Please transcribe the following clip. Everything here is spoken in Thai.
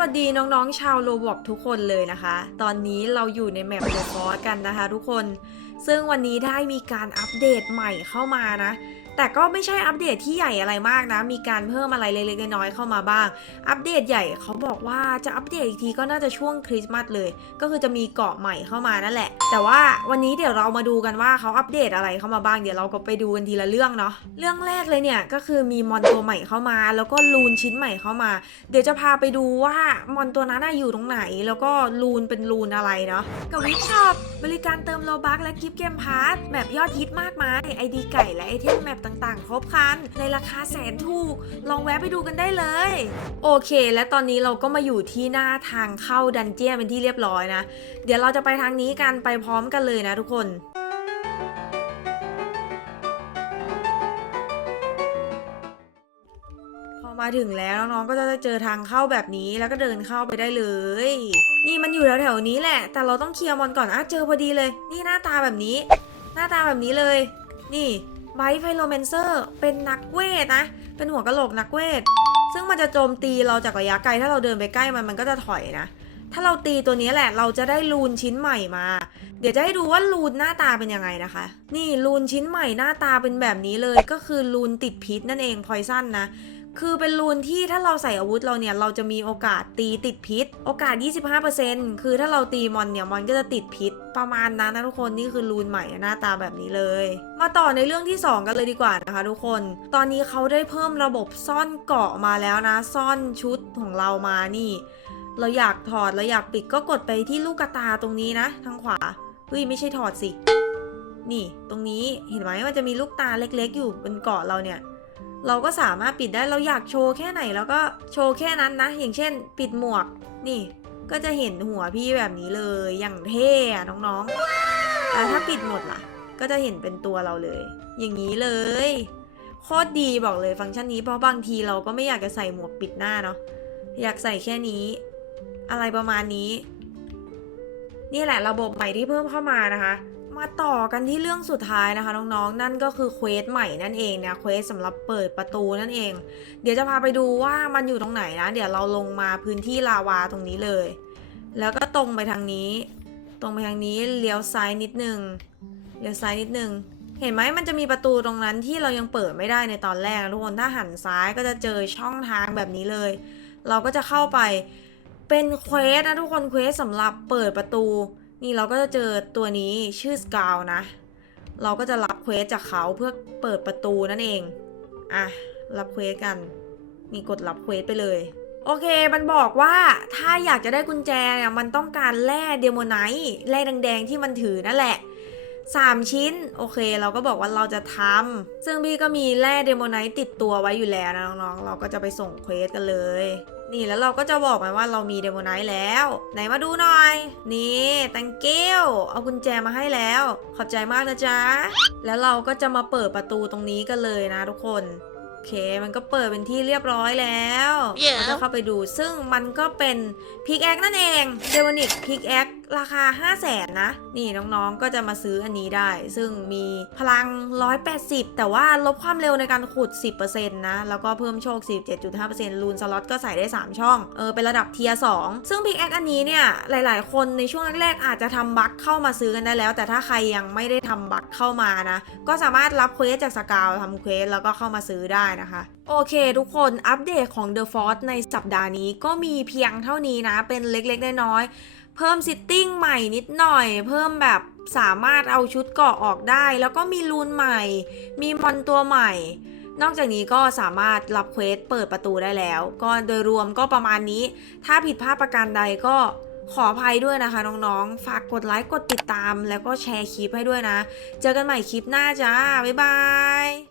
วัสดีน้องๆ ชาวโรบอกทุกคนเลยนะคะ ตอนนี้เราอยู่ในแมปเดอะฟอสกันนะคะทุกคน ซึ่งวันนี้ได้มีการอัปเดตใหม่เข้ามานะ แต่ก็ไม่ใช่อัปเดตที่ใหญ่อะไรมากนะ มีการเพิ่มอะไรเล็กๆน้อยๆเข้ามาบ้าง อัปเดตใหญ่เขาบอกว่าจะอัปเดตอีกทีก็น่าจะช่วงคริสต์มาสเลย ก็คือจะมีเกาะใหม่เข้ามานั่นแหละ แต่ว่าวันนี้เดี๋ยวเรามาดูกันว่าเขาอัปเดตอะไรเข้ามาบ้าง เดี๋ยวเราก็ไปดูกันทีละเรื่องเนาะ เรื่องแรกเลยเนี่ยก็คือมีมอนตัวใหม่เข้ามา แล้วก็ลูนชิ้นใหม่เข้ามา เดี๋ยวจะพาไปดูว่ามอนตัวนั้นอยู่ตรงไหน แล้วก็ลูนเป็นลูนอะไรเนาะ กับวิชช็อปบริการเติมโลบักและกิฟต์เกมพาร์ทแบบยอดฮิตมากมายไอดีไก่และไอเทมแมปต่างๆ ครบครันในราคาแสนถูก ลองแวะไปดูกันได้เลย โอเค และตอนนี้เราก็มาอยู่ที่หน้าทางเข้าดันเจียนเป็นที่เรียบร้อยนะ เดี๋ยวเราจะไปทางนี้กันไปพร้อมกันเลยนะทุกคนพอมาถึงแล้วน้องๆก็จะเจอทางเข้าแบบนี้แล้วก็เดินเข้าไปได้เลย นี่มันอยู่แถวๆนี้แหละ แต่เราต้องเคลียร์มอนก่อนอะเจอพอดีเลย นี่หน้าตาแบบนี้ หน้าตาแบบนี้เลย นี่ ไบไฟโลเมนเซอร์เป็นนักเวทนะ เป็นหัวกะโหลกนักเวท ซึ่งมันจะโจมตีเราจากระยะไกล ถ้าเราเดินไปใกล้มันมันก็จะถอยนะ ถ้าเราตีตัวนี้แหละเราจะได้ลูนชิ้นใหม่มา เดี๋ยวจะให้ดูว่าลูนหน้าตาเป็นยังไงนะคะ นี่ลูนชิ้นใหม่หน้าตาเป็นแบบนี้เลย ก็คือลูนติดพิษนั่นเองพอยซันนะคือเป็นรูนที่ถ้าเราใส่อาวุธเราเนี่ย เราจะมีโอกาสตีติดพิษ โอกาส 25%คือถ้าเราตีมอนเนี่ย มอนก็จะติดพิษ ประมาณนั้นนะทุกคนนี่คือรูนใหม่หน้าตาแบบนี้เลย มาต่อในเรื่องที่ 2 กันเลยดีกว่านะคะ ทุกคน ตอนนี้เขาได้เพิ่มระบบซ่อนเกาะมาแล้วนะ ซ่อนชุดของเรามานี่ เราอยากถอดเราอยากปิดก็กดไปที่ลูกตาตรงนี้นะทางขวาเฮ้ยไม่ใช่ถอดสิ นี่ ตรงนี้เห็นไหมมันจะมีลูกตาเล็กๆ อยู่บนเกาะเราเนี่ยเราก็สามารถปิดได้เราอยากโชว์แค่ไหน แล้วก็โชว์แค่นั้นนะ อย่างเช่น ปิดหมวกนี่ ก็จะเห็นหัวพี่แบบนี้เลยอย่างเท่อะน้องๆแต่ถ้าปิดหมดล่ะ ก็จะเห็นเป็นตัวเราเลย อย่างนี้เลยโคตรดีบอกเลยฟังก์ชันนี้เพราะบางทีเราก็ไม่อยากจะใส่หมวกปิดหน้าเนาะอยากใส่แค่นี้ อะไรประมาณนี้ นี่แหละระบบใหม่ที่เพิ่มเข้ามานะคะ มาต่อกันที่เรื่องสุดท้ายนะคะน้องๆ นั่นก็คือเควสใหม่นั่นเองนะเควสสำหรับเปิดประตูนั่นเอง เดี๋ยวจะพาไปดูว่ามันอยู่ตรงไหนนะ เดี๋ยวเราลงมาพื้นที่ลาวาตรงนี้เลย แล้วก็ตรงไปทางนี้ ตรงไปทางนี้เลี้ยวซ้ายนิดนึงเลี้ยวซ้ายนิดนึง เห็นไหมมันจะมีประตูตรงนั้นที่เรายังเปิดไม่ได้ในตอนแรกทุกคนถ้าหันซ้ายก็จะเจอช่องทางแบบนี้เลย เราก็จะเข้าไปเป็นเควสนะทุกคนเควสสำหรับเปิดประตู นี่เราก็จะเจอตัวนี้ชื่อสกาวนะ เราก็จะรับเควสจากเขาเพื่อเปิดประตูนั่นเอง อะ รับเควสกัน นี่กดรับเควสไปเลย โอเค มันบอกว่าถ้าอยากจะได้กุญแจเนี่ย มันต้องการแร่เดโมไนท์แร่แดงๆที่มันถือนั่นแหละ3ชิ้น โอเค เราก็บอกว่าเราจะทำซึ่งพี่ก็มีแร่เดโมไนท์ติดตัวไว้อยู่แล้วนะน้องๆ เราก็จะไปส่งเควสกันเลย นี่แล้วเราก็จะบอกมันว่าเรามีเดโมไนท์แล้ว ไหนมาดูหน่อย นี่ thank you เอากุญแจมาให้แล้ว ขอบใจมากนะจ๊ะ แล้วเราก็จะมาเปิดประตูตรงนี้กันเลยนะทุกคนโอเค มันก็เปิดเป็นที่เรียบร้อยแล้ว Yeah. เราจะเข้าไปดู ซึ่งมันก็เป็นพิกแอคนั่นเอง เดวอนิกพิกแอคราคา 5 0 0แสนนะ นี่น้องๆก็จะมาซื้ออันนี้ได้ ซึ่งมีพลัง 180 แต่ว่าลบความเร็วในการขุด 10%นะ แล้วก็เพิ่มโชค47.5%ลูนสล็อตก็ใส่ได้ 3 ช่อง เออ เป็นระดับเทียร์2ซึ่งพิกแอคอันนี้เนี่ย หลายๆ คนในช่วงแรกๆ อาจจะทำบัคเข้ามาซื้อกันได้แล้ว แต่ถ้าใครยังไม่ได้ทำบัคเข้ามานะ ก็สามารถรับเควสจากสกาวทำเควสแล้วก็เข้ามาซื้อได้นะคะโอเค ทุกคนอัปเดตของ The Force ในสัปดาห์นี้ก็มีเพียงเท่านี้นะ เป็นเล็กๆ น้อยๆ เพิ่มซิตติ้งใหม่นิดหน่อย เพิ่มแบบสามารถเอาชุดเกาะออกได้ แล้วก็มีรูนใหม่ มีมอนตัวใหม่ นอกจากนี้ก็สามารถรับเควสเปิดประตูได้แล้ว ก็โดยรวมก็ประมาณนี้ ถ้าผิดพลาดประการใดก็ขออภัยด้วยนะคะน้องๆ ฝากกดไลค์กดติดตาม แล้วก็แชร์คลิปให้ด้วยนะ เจอกันใหม่คลิปหน้าจ้า บ๊ายบาย